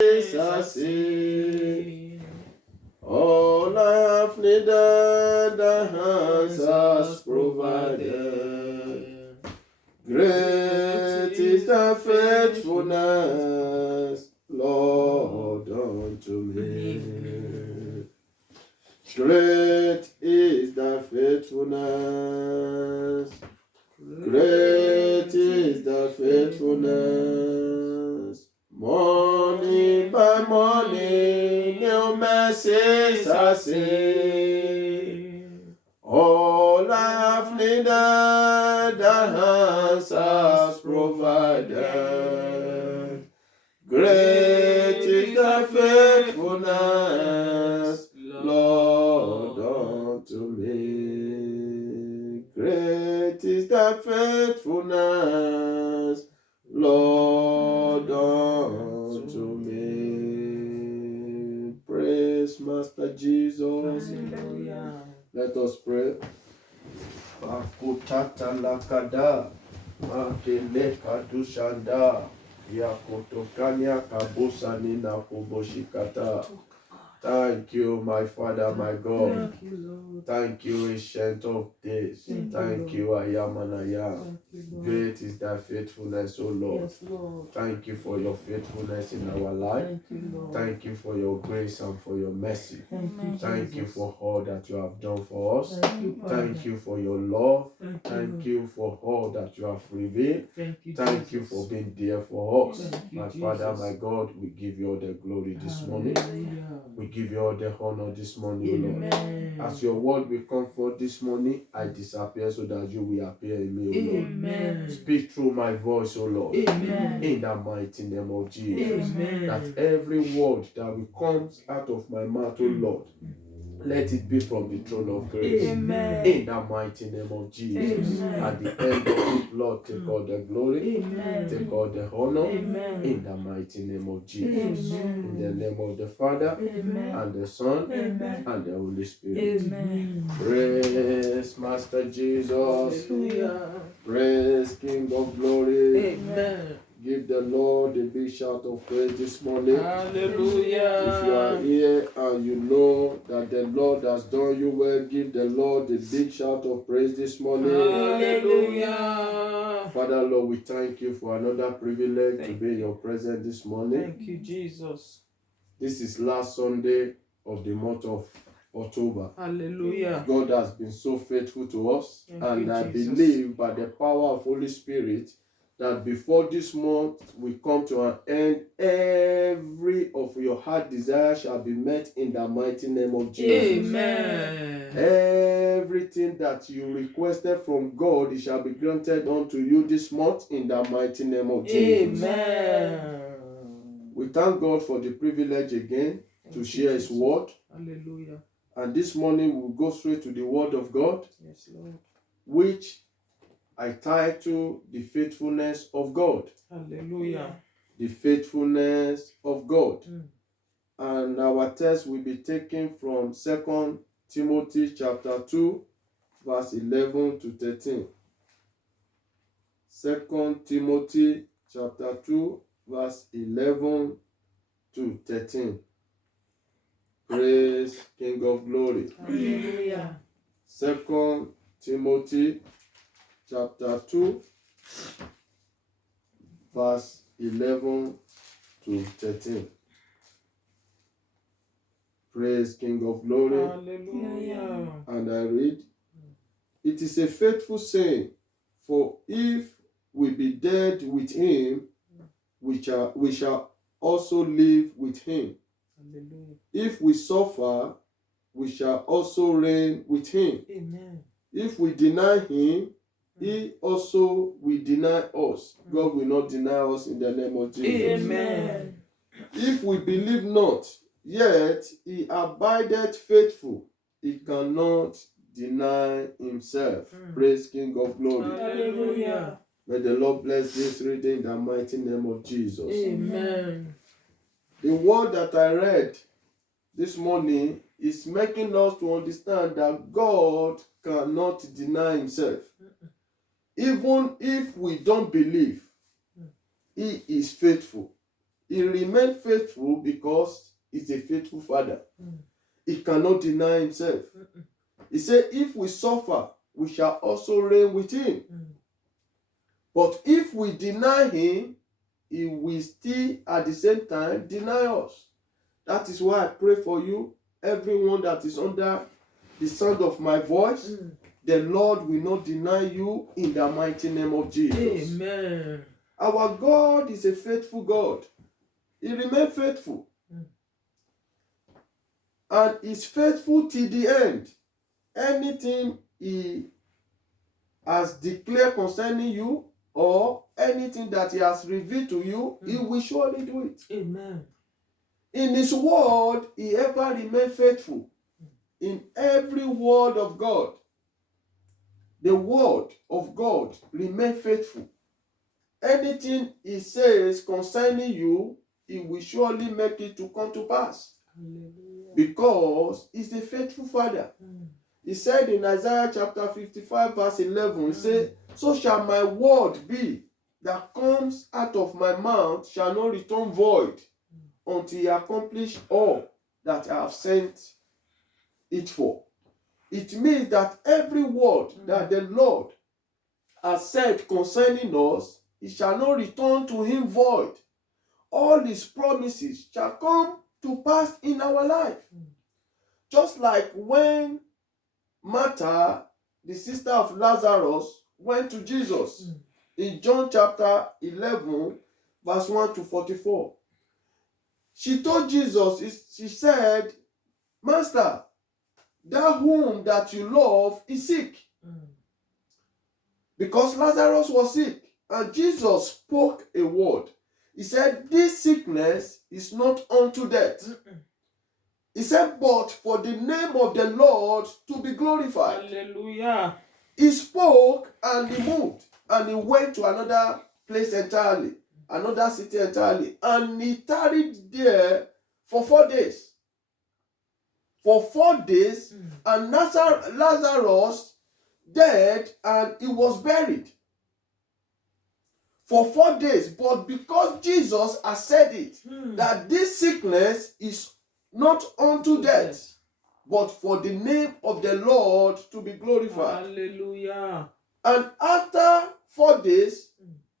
I see. All I have needed, thy hands has provided. Great is thy faithfulness, Lord, unto me. Great is thy faithfulness. Great is thy faithfulness. Morning by morning, new mercies I see. All I have needed, thy hands has provided. Great is thy faithfulness, Lord, unto me. Great is thy faithfulness, Lord, unto me. Praise Master Jesus. Hallelujah. Let us pray. Akutata lakada, makele kadushanda, yakotokanya kabusanina kuboshikata. Thank you, my Father, my God. Thank you, Lord. Thank you, Ancient of Days. Thank you, I am and I am. Great is thy faithfulness, O Lord. Yes, Lord. Thank you for your faithfulness in our life. Thank you, Lord. Thank you for your grace and for your mercy. Thank you for all that you have done for us. Thank you, for your love. Thank you for all that you have revealed. Thank you for being there for us. Thank you, My Jesus. Father, my God, we give you all the glory this morning. Hallelujah. We give you all the honor this morning, O Lord. Amen. As your word will come forth this morning, I disappear so that you will appear in me, O Lord. Amen. Speak through my voice, O Lord. Amen. In the mighty name of Jesus. Amen. That every word that will come out of my mouth, O Lord, let it be from the throne of grace. Amen. In the mighty name of Jesus. Amen. At the end of it, Lord, take all the glory. Amen. Take all the honor. Amen. In the mighty name of Jesus. Amen. In the name of the Father, Amen. and the Son, Amen. and the Holy Spirit. Amen. Praise Master Jesus. Hallelujah. Praise King of Glory. Amen. Give the Lord a big shout of praise this morning. Hallelujah. If you are here and you know that the Lord has done you well, give the Lord a big shout of praise this morning. Hallelujah. Father, Lord, we thank you for another privilege to be in your presence this morning. Thank you, Jesus. This is last Sunday of the month of October. Hallelujah. God has been so faithful to us, Thank and you, I Jesus. believe by the power of Holy Spirit that before this month we come to an end, every of your heart desire shall be met in the mighty name of Jesus. Amen. Everything that you requested from God, it shall be granted unto you this month in the mighty name of Jesus. Amen. We thank God for the privilege again to share His word. Hallelujah. And this morning we'll go straight to the word of God, Yes, Lord. which I title The Faithfulness of God. Hallelujah. The faithfulness of God. Mm. And our text will be taken from 2 Timothy chapter 2, verse 11 to 13. 2 Timothy chapter 2, verse 11 to 13. Praise King of Glory. Hallelujah. 2 Timothy chapter 2, verse 11 to 13. Praise King of Glory. Hallelujah. And I read, it is a faithful saying, for if we be dead with him, we shall also live with him. Hallelujah. If we suffer, we shall also reign with him. Amen. If we deny him, he also will deny us. God will not deny us in the name of Jesus. Amen. If we believe not, yet he abideth faithful. He cannot deny himself. Praise King of Glory. Hallelujah. May the Lord bless this reading in the mighty name of Jesus. Amen. The word that I read this morning is making us to understand that God cannot deny himself. Even if we don't believe, he is faithful. He remained faithful because he's a faithful Father. Mm. He cannot deny himself. Mm-mm. He said, if we suffer, we shall also reign with him. Mm. But if we deny him, he will still at the same time deny us. That is why I pray for you, everyone that is under the sound of my voice. Mm. The Lord will not deny you in the mighty name of Jesus. Amen. Our God is a faithful God. He remains faithful. Mm. And is faithful till the end. Anything he has declared concerning you, or anything that he has revealed to you, he will surely do it. Amen. In his word, he ever remains faithful. In every word of God, the word of God remains faithful. Anything he says concerning you, he will surely make it to come to pass. Hallelujah. Because he's a faithful Father. Mm. He said in Isaiah chapter 55 verse 11, he said, so shall my word be that comes out of my mouth shall not return void until he accomplish all that I have sent it for. It means that every word that the Lord has said concerning us, it shall not return to him void. All his promises shall come to pass in our life. Just like when Martha, the sister of Lazarus, went to Jesus in John chapter 11, verse 1 to 44. She told Jesus, she said, Master, that whom that you love is sick. Because Lazarus was sick. And Jesus spoke a word. He said, this sickness is not unto death. He said, but for the name of the Lord to be glorified. Hallelujah. He spoke and he moved. And he went to another place entirely. Another city entirely. And he tarried there for 4 days. For 4 days. And Lazarus dead and he was buried. For 4 days. But because Jesus has said it, that this sickness is not unto death, but for the name of the Lord to be glorified. Hallelujah. And after 4 days,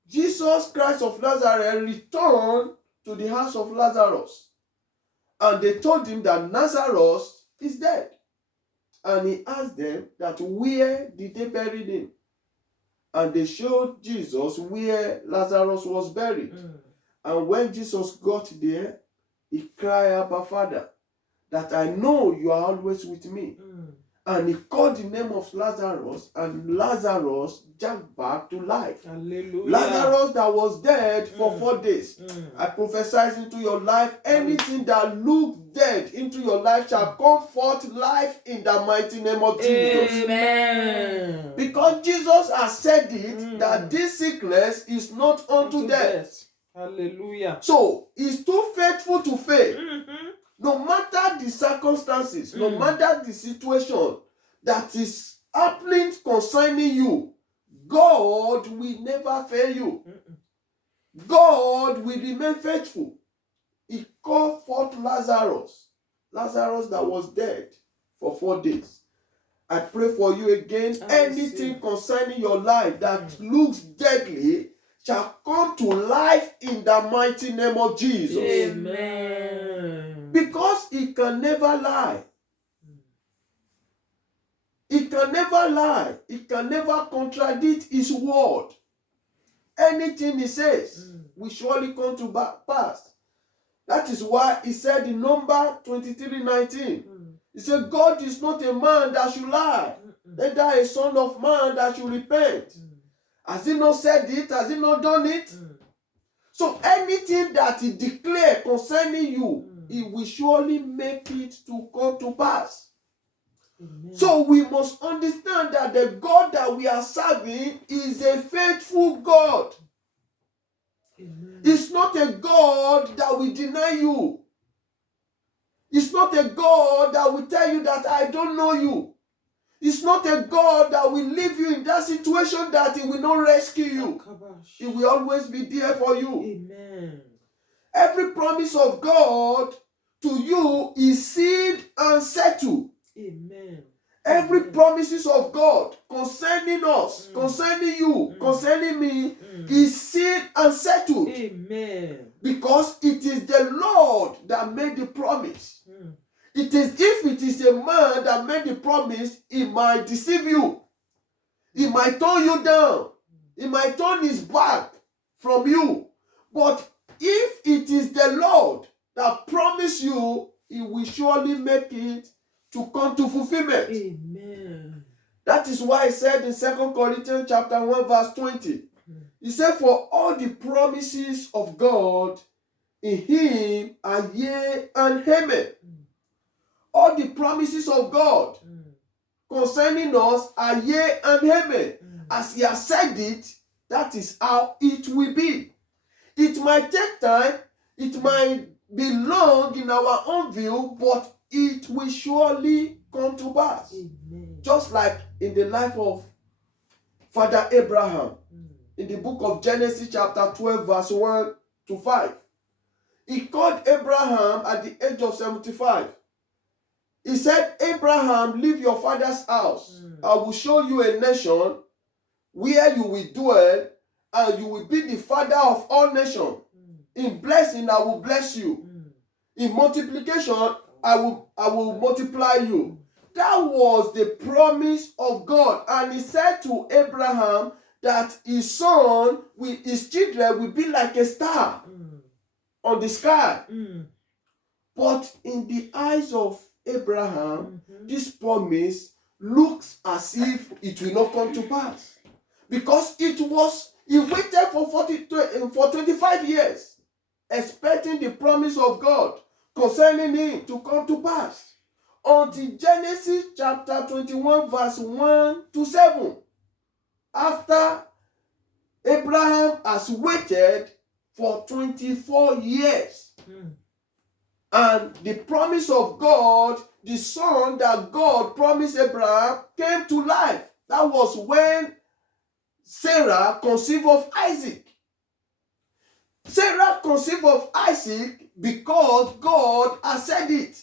Jesus Christ of Nazareth returned to the house of Lazarus. And they told him that Lazarus is dead. And he asked them that where did they bury him? And they showed Jesus where Lazarus was buried. And when Jesus got there, he cried, Abba, Father, that I know you are always with me. And he called the name of Lazarus, and Lazarus jumped back to life. Hallelujah. Lazarus that was dead for 4 days. I prophesy into your life, anything that looked dead into your life shall come forth life in the mighty name of Jesus. Amen. Because Jesus has said it, that this sickness is not unto death. Hallelujah. So, he's too faithful to fail. No matter the circumstances, no matter the situation that is happening concerning you, God will never fail you. God will remain faithful. He called forth Lazarus that was dead for 4 days. I pray for you again, anything concerning your life that looks deadly shall come to life in the mighty name of Jesus. Amen. Because he can never lie. He can never lie. He can never contradict his word. Anything he says will surely come to pass. That is why he said in Numbers 23:19, he said, God is not a man that should lie, neither a son of man that should repent. Has he not said it? Has he not done it? So anything that he declared concerning you, he will surely make it to come to pass. Amen. So we must understand that the God that we are serving is a faithful God. Amen. It's not a God that will deny you. It's not a God that will tell you that I don't know you. It's not a God that will leave you in that situation that he will not rescue you. He will always be there for you. Amen. Every promise of God to you is sealed and settled. Amen. Every Amen. promises of God concerning us, concerning you, concerning me, is sealed and settled. Amen. Because it is the Lord that made the promise. It is if it is a man that made the promise, he might deceive you. He might turn you down. He might turn his back from you. But if it is the Lord that promised you, he will surely make it to come to fulfillment. Amen. That is why he said in 2 Corinthians chapter 1 verse 20, he said, for all the promises of God in him are yea and amen. All the promises of God concerning us are yea and amen. As he has said it, that is how it will be. It might take time, it might be long in our own view, but it will surely come to pass. Amen. Just like in the life of Father Abraham, in the book of Genesis chapter 12 verse 1 to 5. He called Abraham at the age of 75. He said, Abraham, leave your father's house. I will show you a nation where you will dwell, and you will be the father of all nations. In blessing, I will bless you. In multiplication, I will multiply you. That was the promise of God. And he said to Abraham that his son, with his children, will be like a star on the sky. But in the eyes of Abraham, this promise looks as if it will not come to pass. Because he waited for 25 years, expecting the promise of God concerning him to come to pass. Until Genesis chapter 21 verse 1 to 7. After Abraham has waited for 24 years. And the promise of God, the son that God promised Abraham, came to life. That was when Sarah conceived of Isaac. Sarah conceived of Isaac because God has said it.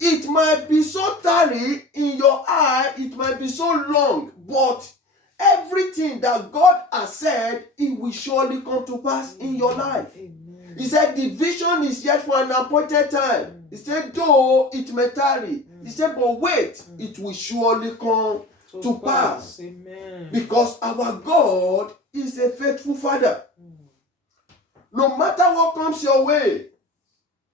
It might be so tarry in your eye, it might be so long, but everything that God has said, it will surely come to pass in your life. Amen. He said the vision is yet for an appointed time. He said though it may tarry. He said but wait, it will surely come to pass. Amen. Because our God is a faithful Father. No matter what comes your way,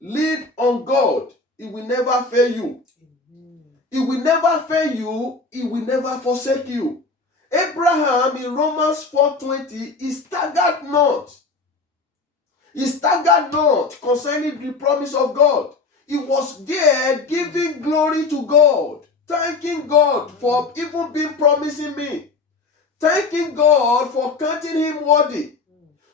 lean on God. He will never fail you. He will never fail you. He will never forsake you. Abraham in Romans 4:20, he staggered not. He staggered not concerning the promise of God. He was there giving glory to God, thanking God for even being promising me, thanking God for counting him worthy.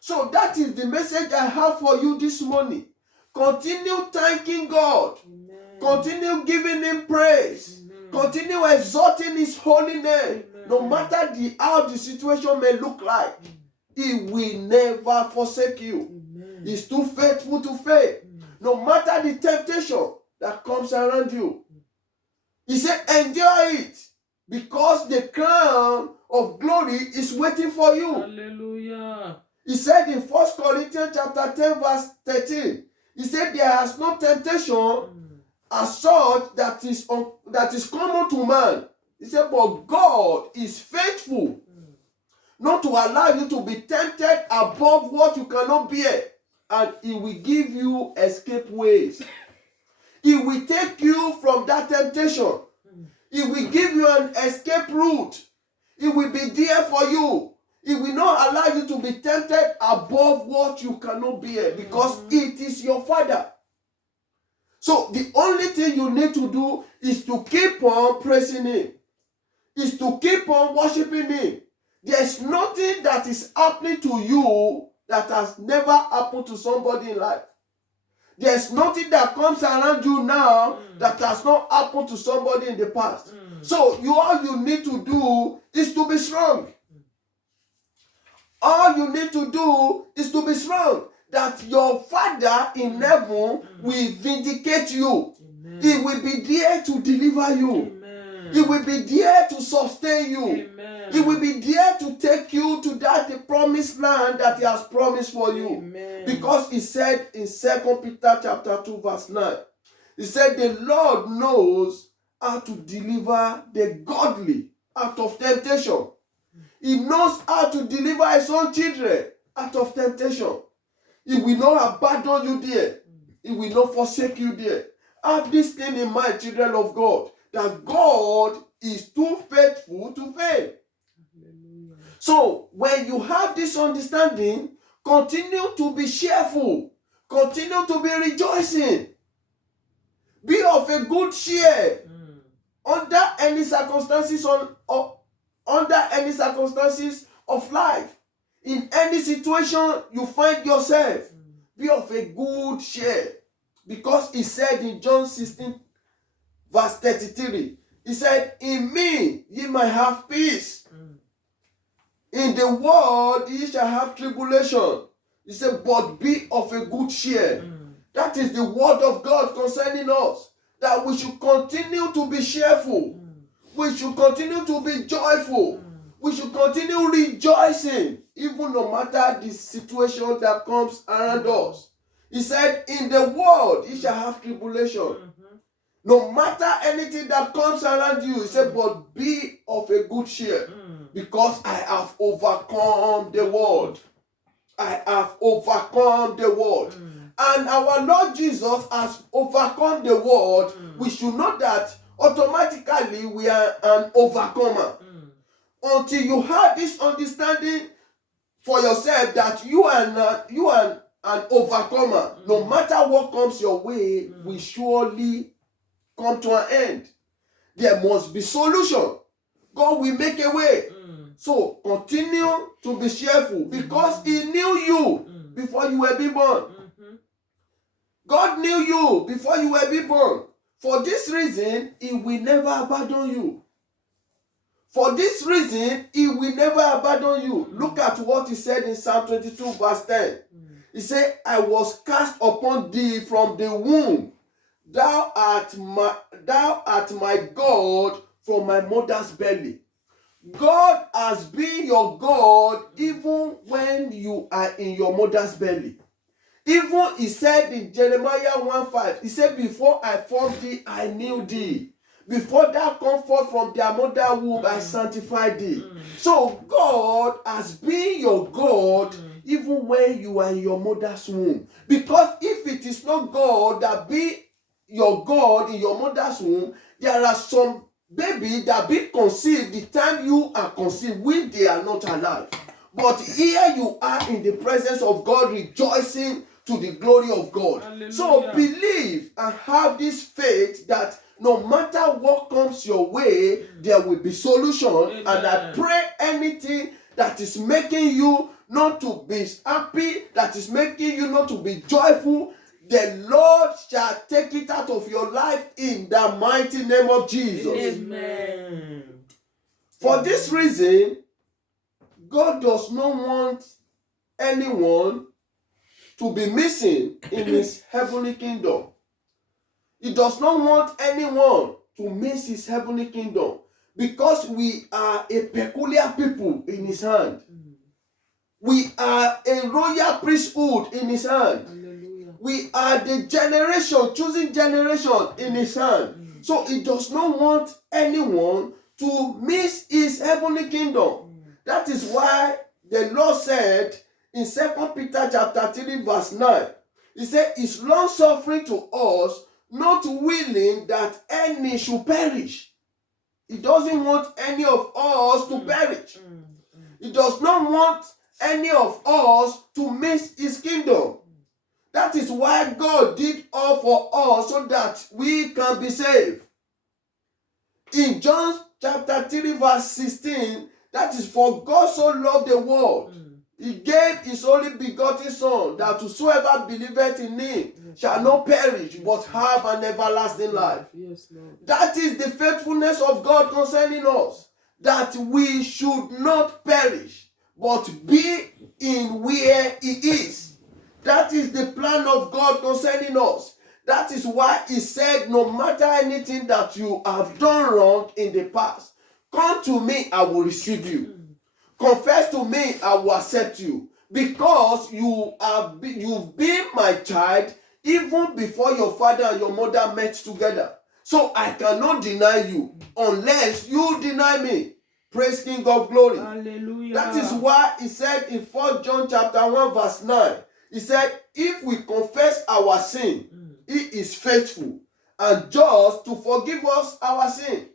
So that is the message I have for you this morning. Continue thanking God. Amen. Continue giving him praise. Amen. Continue exalting his holy name. Amen. No matter how the situation may look like, he will never forsake you. Amen. He's too faithful to fail. No matter the temptation that comes around you. He said, endure it, because the crown of glory is waiting for you. Hallelujah. He said in 1 Corinthians chapter 10 verse 13, he said there has no temptation as such that is common to man. He said, but God is faithful not to allow you to be tempted above what you cannot bear. And he will give you escape ways. He will take you from that temptation. He will give you an escape route. He will be there for you. He will not allow you to be tempted above what you cannot bear, because it is your Father. So the only thing you need to do is to keep on praising him, is to keep on worshiping him. There's nothing that is happening to you that has never happened to somebody in life. There's nothing that comes around you now that has not happened to somebody in the past. So all you need to do is to be strong. All you need to do is to be strong. that your Father in heaven will vindicate you. Amen. He will be there to deliver you. Amen. He will be there to sustain you. Amen. He will be there to take you to that promised land that He has promised for you. Amen. Because He said in 2 Peter chapter 2 verse 9, He said the Lord knows how to deliver the godly out of temptation. He knows how to deliver His own children out of temptation. He will not abandon you there. He will not forsake you there. Have this thing in mind, children of God, that God is too faithful to fail. Hallelujah. So, when you have this understanding, continue to be cheerful. Continue to be rejoicing. Be of a good cheer. Under any circumstances under any circumstances of life, in any situation you find yourself, be of a good cheer. Because He said in John 16 verse 33, He said, in me ye might have peace. In the world ye shall have tribulation. He said, but be of a good cheer. That is the word of God concerning us. That we should continue to be cheerful. We should continue to be joyful. We should continue rejoicing, even no matter the situation that comes around us. He said, in the world ye shall have tribulation. No matter anything that comes around you, He said, but be of a good cheer. Because I have overcome the world. I have overcome the world. And our Lord Jesus has overcome the world. We should know that automatically we are an overcomer. Until you have this understanding for yourself that you are an overcomer, no matter what comes your way, will surely come to an end. There must be solution. God will make a way. So continue to be cheerful because He knew you before you were being born. God knew you before you were being born. For this reason, He will never abandon you. For this reason, He will never abandon you. Look at what He said in Psalm 22 verse 10. He said, I was cast upon thee from the womb. Thou art my God from my mother's belly. God has been your God even when you are in your mother's belly. Even He said in Jeremiah 1:5, He said, before I formed thee, I knew thee. Before thou come forth from their mother womb, I sanctified thee. So God has been your God even when you are in your mother's womb. Because if it is not God that be your God in your mother's womb, there are some baby that be conceived the time you are conceived when they are not alive. But here you are in the presence of God, rejoicing to the glory of God. Hallelujah. So believe and have this faith that no matter what comes your way, there will be solution. Amen. And I pray anything that is making you not to be happy, that is making you not to be joyful, the Lord shall take it out of your life in the mighty name of Jesus. Amen. For this reason, God does not want anyone to be missing in His heavenly kingdom. He does not want anyone to miss His heavenly kingdom because we are a peculiar people in His hand. We are a royal priesthood in His hand. Hallelujah. We are the generation, chosen generation in His hand. So He does not want anyone to miss His heavenly kingdom. That is why the Lord said in 2 Peter chapter 3 verse 9, He said, He's long suffering to us, not willing that any should perish. He doesn't want any of us to perish. He does not want any of us to miss His kingdom. That is why God did all for us so that we can be saved. In John chapter 3 verse 16, that is, for God so loved the world, He gave His only begotten Son, that whosoever believeth in Him shall not perish, but have an everlasting life. Yes, Lord. That is the faithfulness of God concerning us, that we should not perish, but be in where He is. That is the plan of God concerning us. That is why he said, no matter anything that you have done wrong in the past, come to me, I will receive you. Confess to me, I will accept you. Because you've been my child even before your father and your mother met together. So I cannot deny you unless you deny me. Praise King of Glory. Hallelujah. That is why he said in 1 John chapter 1 verse 9, he said, if we confess our sin, he is faithful and just to forgive us our sin.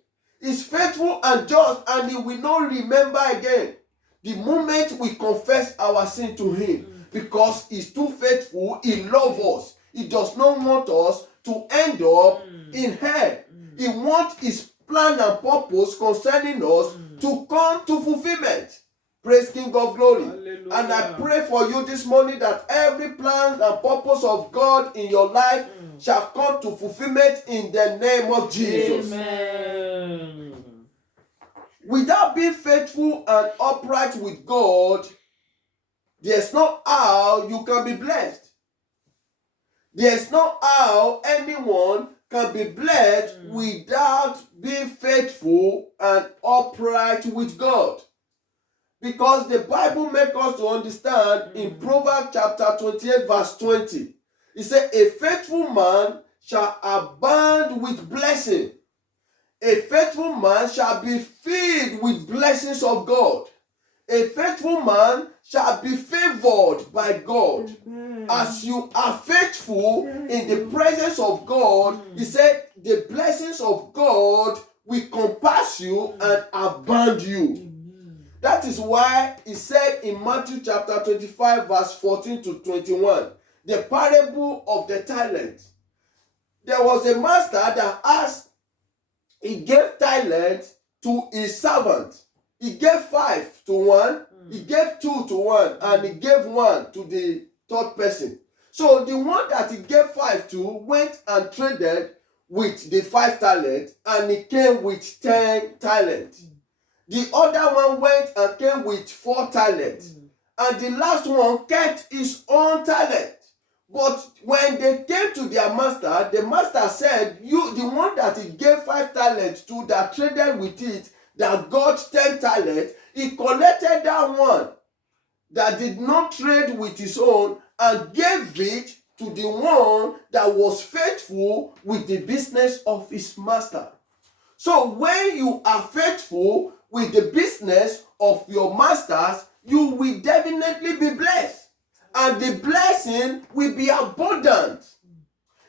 He's faithful and just, and he will not remember again. The moment we confess our sin to him, because he's too faithful, he loves us. He does not want us to end up in hell. He wants his plan and purpose concerning us to come to fulfillment. Praise King of Glory. Hallelujah. And I pray for you this morning that every plan and purpose of God in your life shall come to fulfillment in the name of Jesus. Amen. Without being faithful and upright with God, there's no how you can be blessed. There's no how anyone can be blessed without being faithful and upright with God. Because the Bible makes us to understand in Proverbs chapter 28 verse 20. It says, a faithful man shall abound with blessing. A faithful man shall be filled with blessings of God. A faithful man shall be favored by God. As you are faithful in the presence of God, he said, the blessings of God will compass you and abound you. That is why he said in Matthew chapter 25 verse 14 to 21, the parable of the talent. There was a master that asked, he gave talent to his servant. He gave 5 to one, he gave 2 to one, and he gave 1 to the third person. So the one that he gave 5 to went and traded with the 5 talents, and he came with 10 talents. The other one went and came with 4 talents. And the last one kept his own talent. But when they came to their master, the master said, you, the one that he gave 5 talents to, that traded with it, that got 10 talents, he collected that one that did not trade with his own and gave it to the one that was faithful with the business of his master. So when you are faithful with the business of your masters, you will definitely be blessed. And the blessing will be abundant.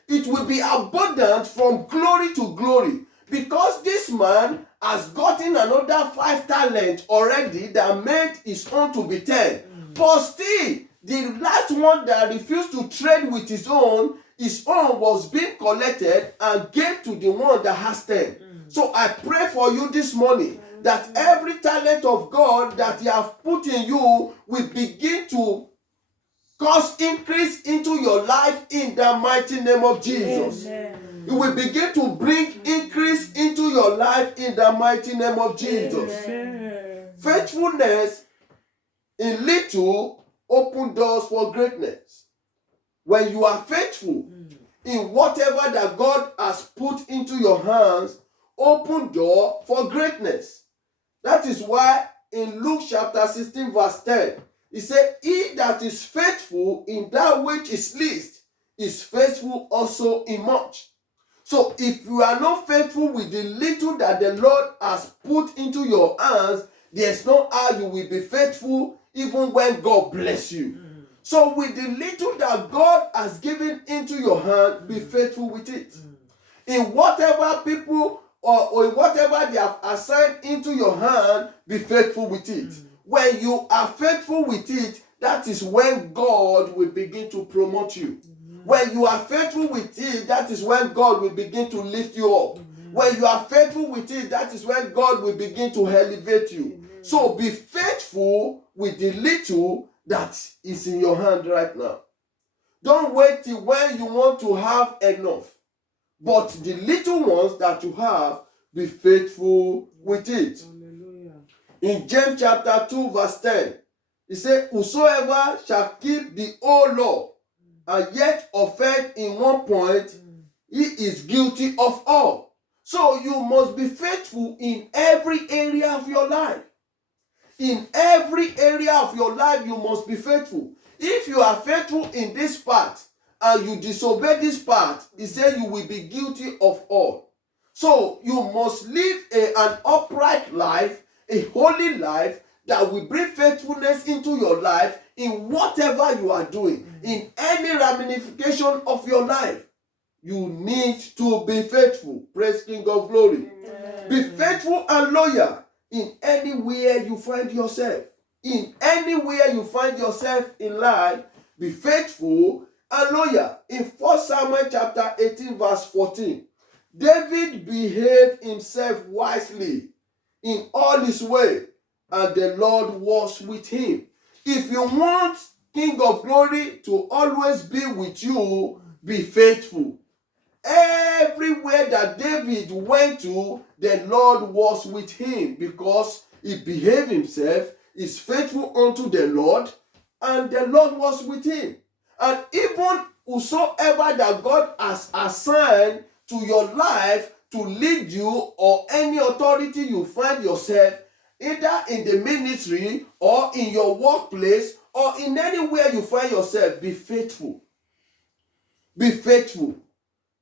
It will be abundant from glory to glory. Because this man has gotten another 5 talents already that made his own to be 10. But still, the last one that refused to trade with his own was being collected and gave to the one that has 10. So I pray for you this morning that every talent of God that he has put in you will begin to cause increase into your life in the mighty name of Jesus. Amen. It will begin to bring increase into your life in the mighty name of Jesus. Amen. Faithfulness in little open doors for greatness. When you are faithful in whatever that God has put into your hands, open door for greatness. That is why in Luke chapter 16 verse 10, he said, he that is faithful in that which is least is faithful also in much. So if you are not faithful with the little that the Lord has put into your hands, there's no how you will be faithful even when God bless you. So with the little that God has given into your hand, be faithful with it. In whatever people or in whatever they have assigned into your hand, be faithful with it. When you are faithful with it, that is when God will begin to promote you. When you are faithful with it, that is when God will begin to lift you up. When you are faithful with it, that is when God will begin to elevate you. So be faithful with the little that is in your hand right now. Don't wait till when you want to have enough. But the little ones that you have, be faithful with it. Hallelujah. In James chapter 2 verse 10, he said, whosoever shall keep the whole law and yet offend in one point, he is guilty of all. So you must be faithful in every area of your life. In every area of your life, you must be faithful. If you are faithful in this part and you disobey this part, he said you will be guilty of all. So you must live an upright life, a holy life that will bring faithfulness into your life in whatever you are doing, in any ramification of your life. You need to be faithful. Praise King of Glory. Amen. Be faithful and loyal in anywhere you find yourself. In anywhere you find yourself in life, be faithful and loyal. In 1 Samuel chapter 18 verse 14, David behaved himself wisely in all his way, and the Lord was with him. If you want King of Glory to always be with you, be faithful. Everywhere that David went to, the Lord was with him because he behaved himself, is faithful unto the Lord, and the Lord was with him. And even whosoever that God has assigned to your life to lead you, or any authority you find yourself, either in the ministry or in your workplace or in anywhere you find yourself, be faithful. Be faithful.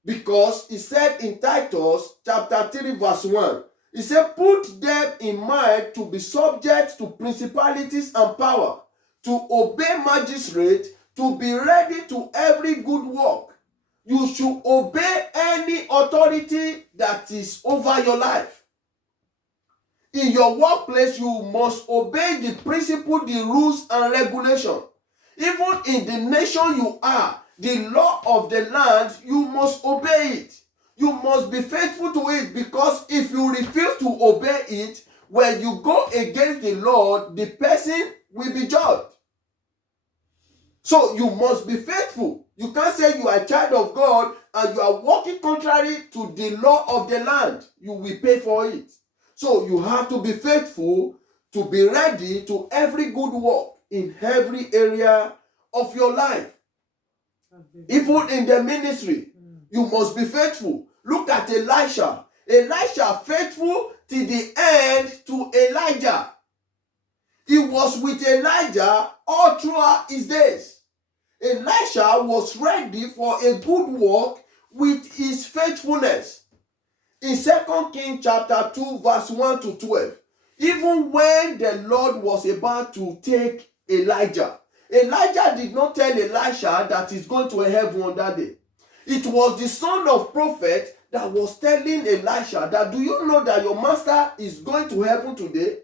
Because he said in Titus chapter 3 verse 1, he said, put them in mind to be subject to principalities and power, to obey magistrates, to be ready to every good work. You should obey any authority that is over your life. In your workplace, you must obey the principle, the rules and regulations. Even in the nation you are, the law of the land, you must obey it. You must be faithful to it, because if you refuse to obey it, when you go against the Lord, the person will be judged. So you must be faithful. You can't say you are a child of God and you are walking contrary to the law of the land. You will pay for it. So you have to be faithful to be ready to every good work in every area of your life. Even in the ministry, you must be faithful. Look at Elisha. Elisha faithful to the end to Elijah. He was with Elijah all throughout his days. Elisha was ready for a good work with his faithfulness. In 2 Kings chapter 2 verse 1 to 12, even when the Lord was about to take Elijah, Elijah did not tell Elisha that he's going to heaven on that day. It was the son of prophet that was telling Elisha that, do you know that your master is going to heaven today?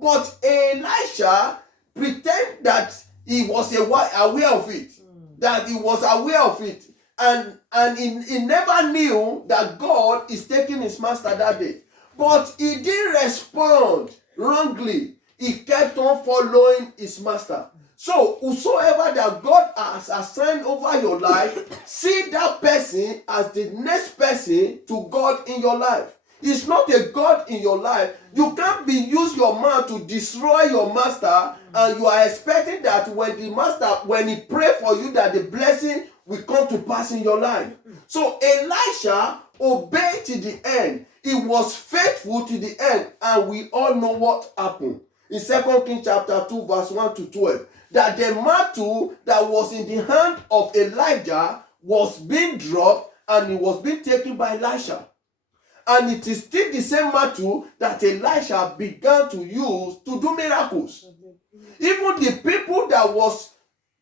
But Elisha pretended that he was aware of it. That he was aware of it. And he never knew that God is taking his master that day. But he didn't respond wrongly. He kept on following his master. So whosoever that God has assigned over your life, see that person as the next person to God in your life. It's not a God in your life. You can't use your mouth to destroy your master, and you are expecting that when the master, when he pray for you, that the blessing will come to pass in your life. So Elisha obeyed to the end. He was faithful to the end, and we all know what happened. In 2 Kings chapter 2 verse 1 to 12, that the mantle that was in the hand of Elijah was being dropped, and it was being taken by Elisha. And it is still the same mantle that Elisha began to use to do miracles. Even the people that was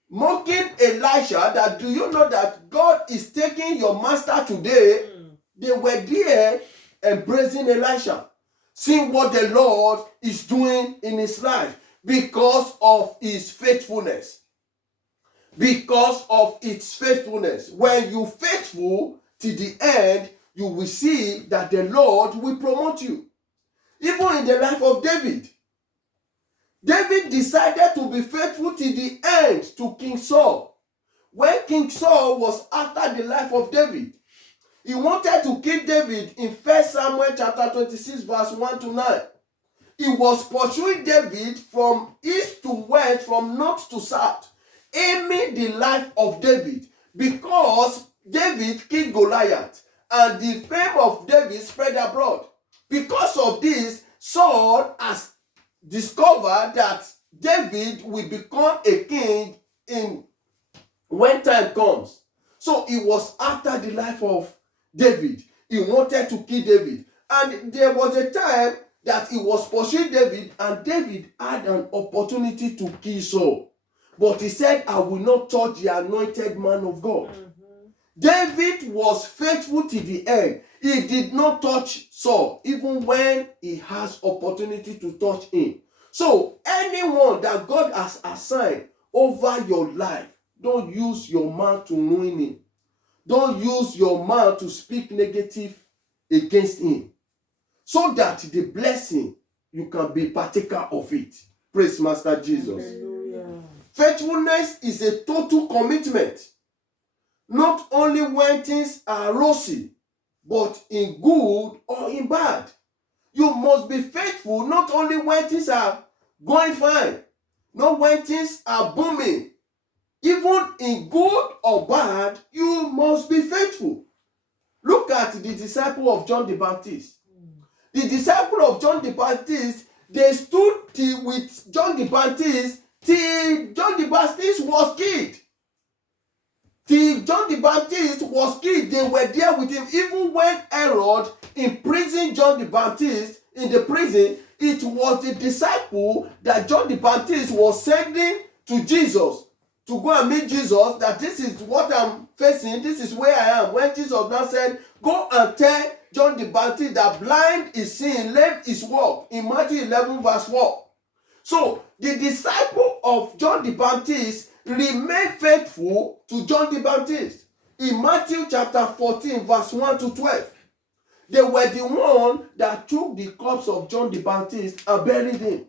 mocking Elisha, that, do you know that God is taking your master today? They were there embracing Elisha, seeing what the Lord is doing in his life because of his faithfulness. Because of its faithfulness. When you faithful to the end, you will see that the Lord will promote you. Even in the life of David. David decided to be faithful to the end to King Saul. When King Saul was after the life of David, he wanted to kill David in 1 Samuel chapter 26 verse 1 to 9. He was pursuing David from east to west, from north to south, aiming the life of David. because David killed Goliath and the fame of David spread abroad. Because of this, Saul has discovered that David will become a king in when time comes. So it was after the life of David. He wanted to kill David. And there was a time that he was pursuing David, and David had an opportunity to kill Saul. But he said, I will not touch the anointed man of God. David was faithful to the end. He did not touch Saul, even when he has opportunity to touch him. So anyone that God has assigned over your life, don't use your mouth to ruin him. Don't use your mouth to speak negative against him, so that the blessing, you can be partaker of it. Praise Master Jesus. Hallelujah. Faithfulness is a total commitment, not only when things are rosy, but in good or in bad. You must be faithful not only when things are going fine, not when things are booming. Even in good or bad, you must be faithful. Look at the disciple of John the Baptist. The disciple of John the Baptist, they stood with John the Baptist till John the Baptist was killed. Till John the Baptist was killed, they were there with him. Even when Herod imprisoned John the Baptist in the prison, it was the disciple that John the Baptist was sending to Jesus, to go and meet Jesus, that this is what I'm facing, this is where I am. When Jesus now said, go and tell John the Baptist that blind is seeing, lame is walk, in Matthew 11 verse 4. So the disciple of John the Baptist remained faithful to John the Baptist. In Matthew chapter 14 verse 1 to 12, they were the one that took the corpse of John the Baptist and buried him.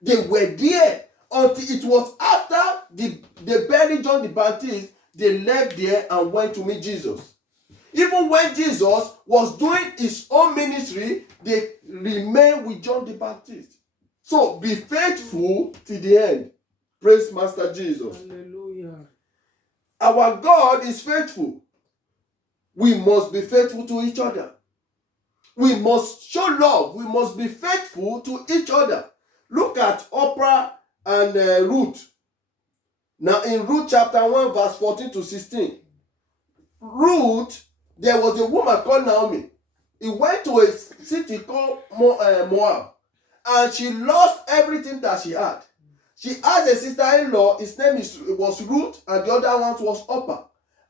They were there until it was after they buried John the Baptist, they left there and went to meet Jesus. Even when Jesus was doing his own ministry, they remained with John the Baptist. So be faithful to the end. Praise Master Jesus. Hallelujah. Our God is faithful. We must be faithful to each other. We must show love. We must be faithful to each other. Look at Oprah and Ruth. Now in Ruth chapter 1 verse 14 to 16. Ruth, there was a woman called Naomi. He went to a city called Moab, and she lost everything that she had. She had a sister-in-law, his name was Ruth, and the other one was Oprah.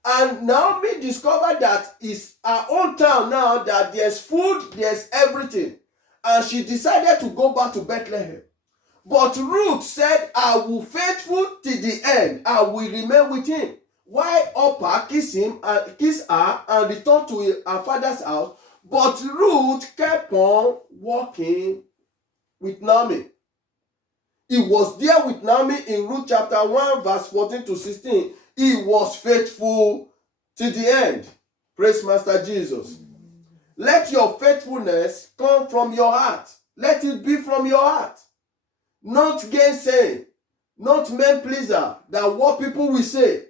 And Naomi discovered that it's her own town now, that there's food, there's everything. And she decided to go back to Bethlehem. But Ruth said, I will faithful till the end. I will remain with him. Why Oprah kissed her and returned to her father's house. But Ruth kept on walking with Naomi. He was there with Naomi in Ruth chapter 1 verse 14 to 16. He was faithful to the end. Praise Master Jesus. Let your faithfulness come from your heart. Let it be from your heart. Not gainsaying, not men pleaser, that what people will say.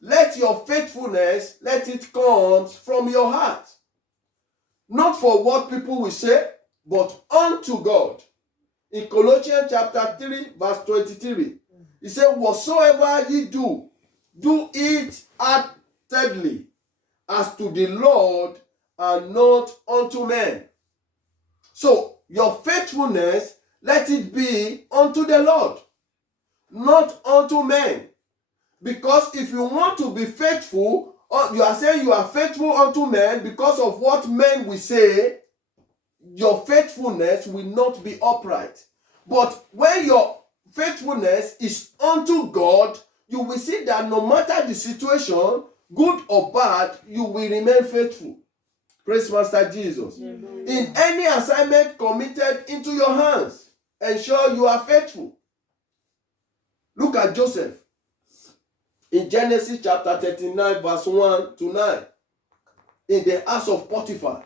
Let your faithfulness, let it come from your heart. Not for what people will say, but unto God. In Colossians chapter 3 verse 23, he said, whatsoever ye do, do it heartedly, as to the Lord and not unto men. So your faithfulness, let it be unto the Lord, not unto men. Because if you want to be faithful, you are saying you are faithful unto men because of what men will say, your faithfulness will not be upright. But when your faithfulness is unto God, you will see that no matter the situation, good or bad, you will remain faithful. Praise Master Jesus. In any assignment committed into your hands, ensure you are faithful. Look at Joseph. In Genesis chapter 39 verse 1 to 9. In the house of Potiphar.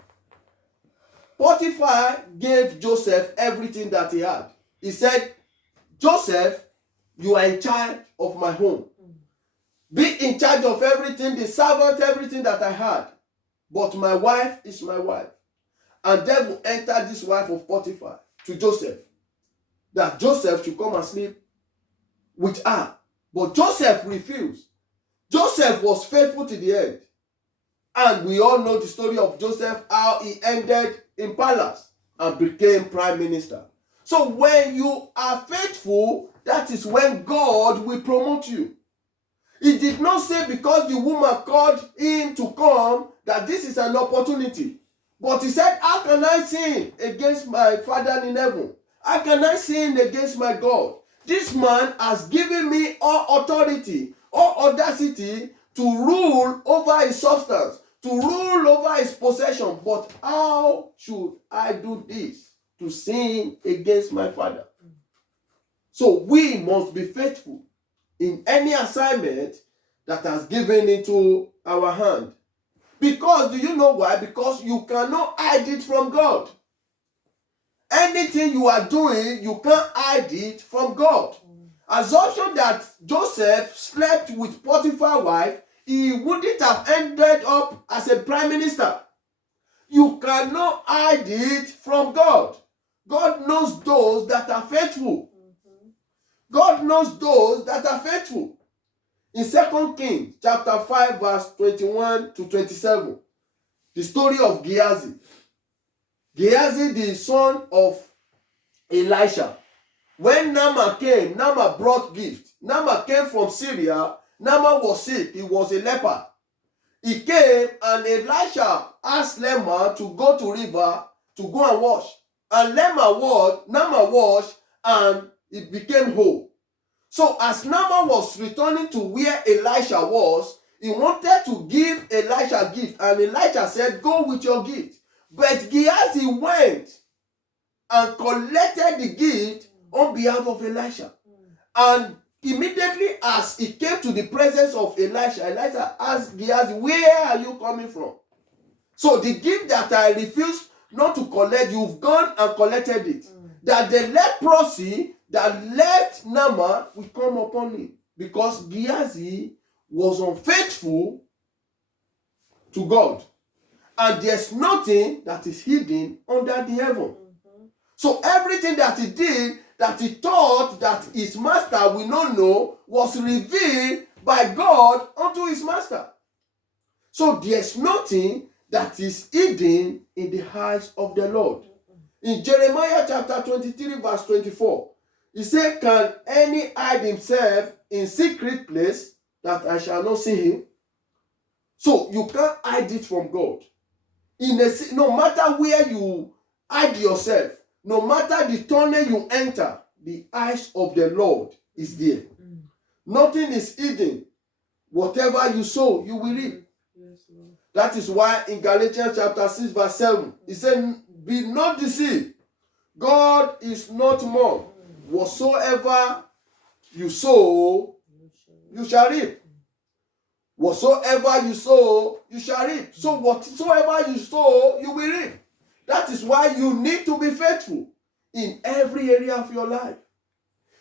Potiphar gave Joseph everything that he had. He said, Joseph, you are in charge of my home. be in charge of everything, the servant, everything that I had. But my wife is my wife. And devil entered this wife of Potiphar to Joseph, that Joseph should come and sleep with her. But Joseph refused. Joseph was faithful to the end. And we all know the story of Joseph, how he ended in palace and became prime minister. So when you are faithful, that is when God will promote you. He did not say because the woman called him to come that this is an opportunity. But he said, how can I sin against my Father in heaven? How can I sin against my God? This man has given me all authority, all audacity to rule over his substance, to rule over his possession. But how should I do this to sin against my Father? So we must be faithful in any assignment that has given into our hand. Because, do you know why? Because you cannot hide it from God. Anything you are doing, you can't hide it from God. Assumption that Joseph slept with Potiphar's wife, he wouldn't have ended up as a prime minister. You cannot hide it from God. God knows those that are faithful. God knows those that are faithful. In 2 Kings chapter 5 verse 21 to 27, the story of Gehazi. Gehazi, the son of Elisha. When Naaman came, Naaman brought gift. Naaman came from Syria. Naaman was sick. He was a leper. He came and Elisha asked Naaman to go to river to go and wash. And Naaman washed and it became whole. So as Naaman was returning to where Elisha was, he wanted to give Elisha a gift. And Elisha said, go with your gift. But Gehazi went and collected the gift on behalf of Elisha. And immediately as he came to the presence of Elisha asked Gehazi, where are you coming from? So the gift that I refused not to collect, you've gone and collected it. That the leprosy that left Naaman will come upon him. Because Gehazi was unfaithful to God. And there's nothing that is hidden under the heaven. So everything that he did, that he thought that his master will not know, was revealed by God unto his master. So there's nothing that is hidden in the eyes of the Lord. In Jeremiah chapter 23 verse 24, he said, can any hide himself in secret place that I shall not see him? So you can't hide it from God. No matter where you hide yourself, no matter the tunnel you enter, the eyes of the Lord is there. Nothing is hidden. Whatever you sow, you will reap. Yes, Lord. That is why in Galatians chapter 6 verse 7, he said, be not deceived. God is not mocked. Whatsoever you sow, you shall reap. Whatsoever you sow, you shall reap. So whatsoever you sow, you will reap. That is why you need to be faithful in every area of your life.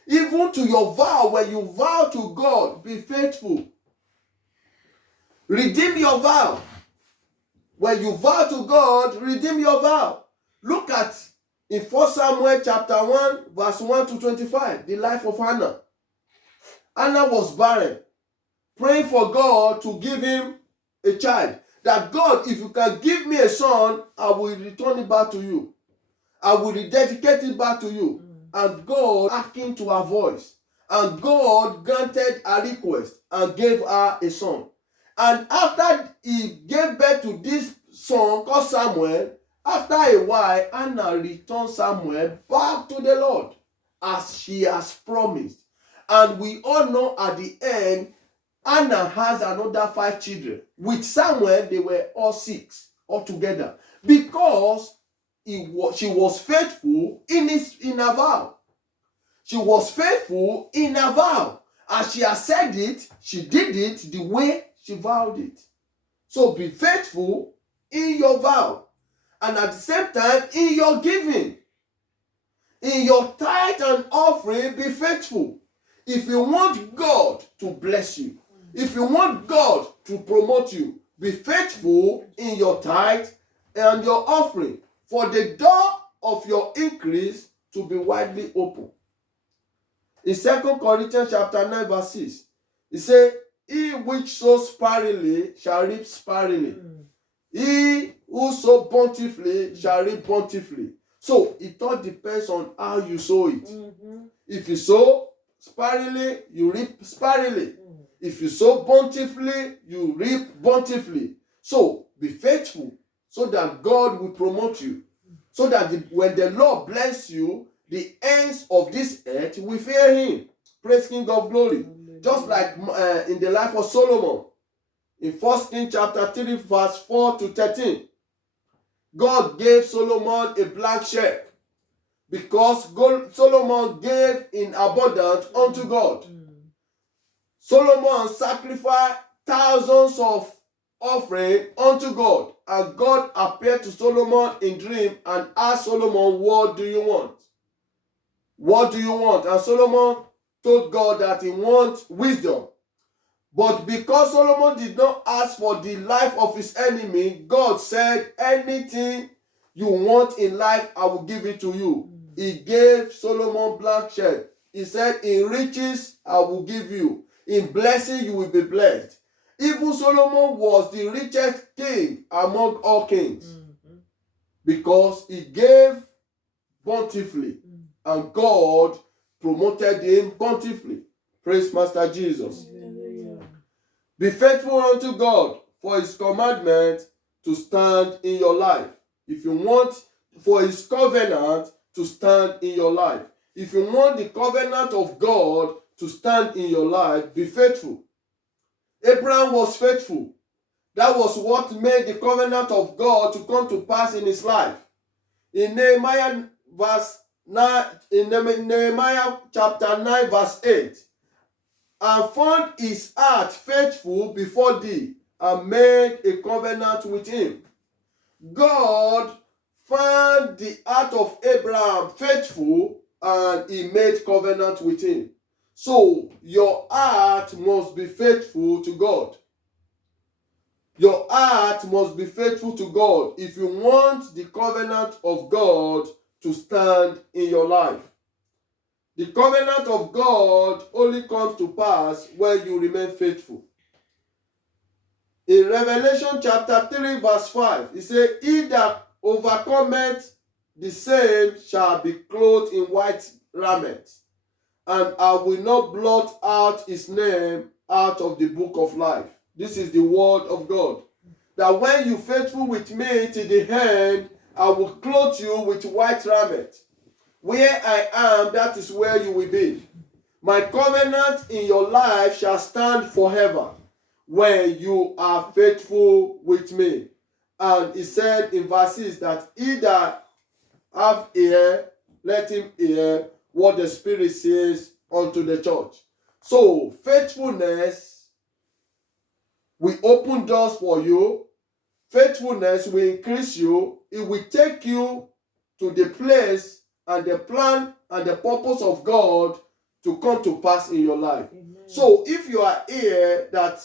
Even to your vow, when you vow to God, be faithful. Redeem your vow. When you vow to God, redeem your vow. Look at in 1 Samuel chapter 1, verse 1 to 25, the life of Hannah. Hannah was barren, praying for God to give him a child. That God, if you can give me a son, I will return it back to you. I will rededicate it back to you. And God hearkened to her voice. And God granted her request and gave her a son. And after he gave birth to this son called Samuel, after a while, Hannah returned Samuel back to the Lord as she has promised. And we all know at the end, Hannah has another 5 children. With Samuel, they were all 6 altogether. Because she was faithful in her vow. She was faithful in her vow. As she has said it, she did it the way she vowed it. So be faithful in your vow. And at the same time, in your giving. In your tithe and offering, be faithful. If you want God to bless you, If you want God to promote you, be faithful in your tithe and your offering, for the door of your increase to be widely open. In 2 Corinthians chapter 9 verse 6, it says, he which sows sparingly shall reap sparingly. He who sows bountifully shall reap bountifully. So it all depends on how you sow it. If you sow sparingly, you reap sparingly. If you sow bountifully, you reap bountifully. So be faithful so that God will promote you. So that when the Lord bless you, the ends of this earth will fear him. Praise King of Glory. Just like in the life of Solomon. In 1 Kings chapter 3 verse 4 to 13. God gave Solomon a blank check. Because Solomon gave in abundance unto God. Solomon sacrificed thousands of offering unto God. And God appeared to Solomon in dream and asked Solomon, what do you want? What do you want? And Solomon told God that he wants wisdom. But because Solomon did not ask for the life of his enemy, God said, anything you want in life, I will give it to you. He gave Solomon blank check. He said, in riches, I will give you. In blessing, you will be blessed. Even Solomon was the richest king among all kings. Because he gave bountifully. And God promoted him bountifully. Praise Master Jesus. Be faithful unto God for his commandment to stand in your life. If you want for his covenant to stand in your life. If you want the covenant of God to stand in your life, be faithful. Abraham was faithful. That was what made the covenant of God to come to pass in his life. In Nehemiah chapter 9 verse 8, and found his heart faithful before thee, and made a covenant with him. God found the heart of Abraham faithful, and he made covenant with him. So your heart must be faithful to God. Your heart must be faithful to God if you want the covenant of God to stand in your life. The covenant of God only comes to pass when you remain faithful. In Revelation chapter 3 verse 5, it says, he that overcometh, the same shall be clothed in white raiment, and I will not blot out his name out of the book of life. This is the word of God. That when you faithful with me to the end, I will clothe you with white raiment. Where I am, that is where you will be. My covenant in your life shall stand forever when you are faithful with me. And he said in verses that he that have ear, let him hear what the Spirit says unto the church. So faithfulness will open doors for you. Faithfulness will increase you. It will take you to the place and the plan and the purpose of God to come to pass in your life. Amen. So if you are here that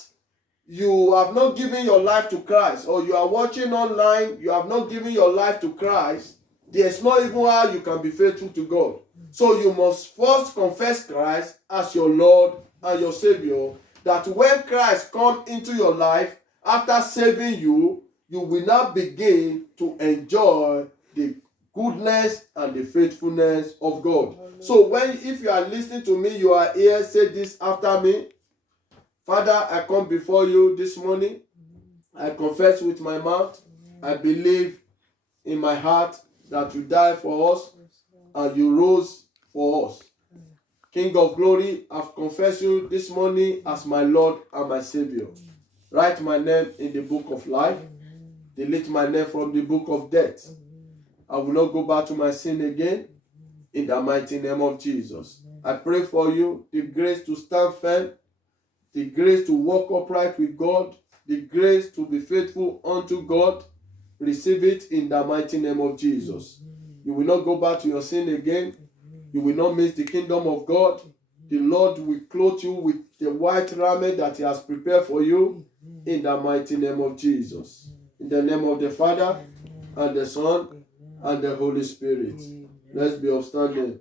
you have not given your life to Christ, or you are watching online, you have not given your life to Christ, there's not even how you can be faithful to God. So you must first confess Christ as your Lord and your Savior, that when Christ comes into your life, after saving you, you will now begin to enjoy the goodness and the faithfulness of God. So if you are listening to me, you are here, say this after me. Father, I come before you this morning. I confess with my mouth. I believe in my heart that you died for us and you rose for us. King of glory, I've confessed you this morning as my Lord and my Savior. Write my name in the book of life. Delete my name from the book of death. I will not go back to my sin again. In the mighty name of Jesus. I pray for you the grace to stand firm, the grace to walk upright with God, the grace to be faithful unto God. Receive it in the mighty name of Jesus. You will not go back to your sin again. You will not miss the kingdom of God. The Lord will clothe you with the white raiment that He has prepared for you in the mighty name of Jesus. In the name of the Father, and the Son, and the Holy Spirit. Let's be upstanding.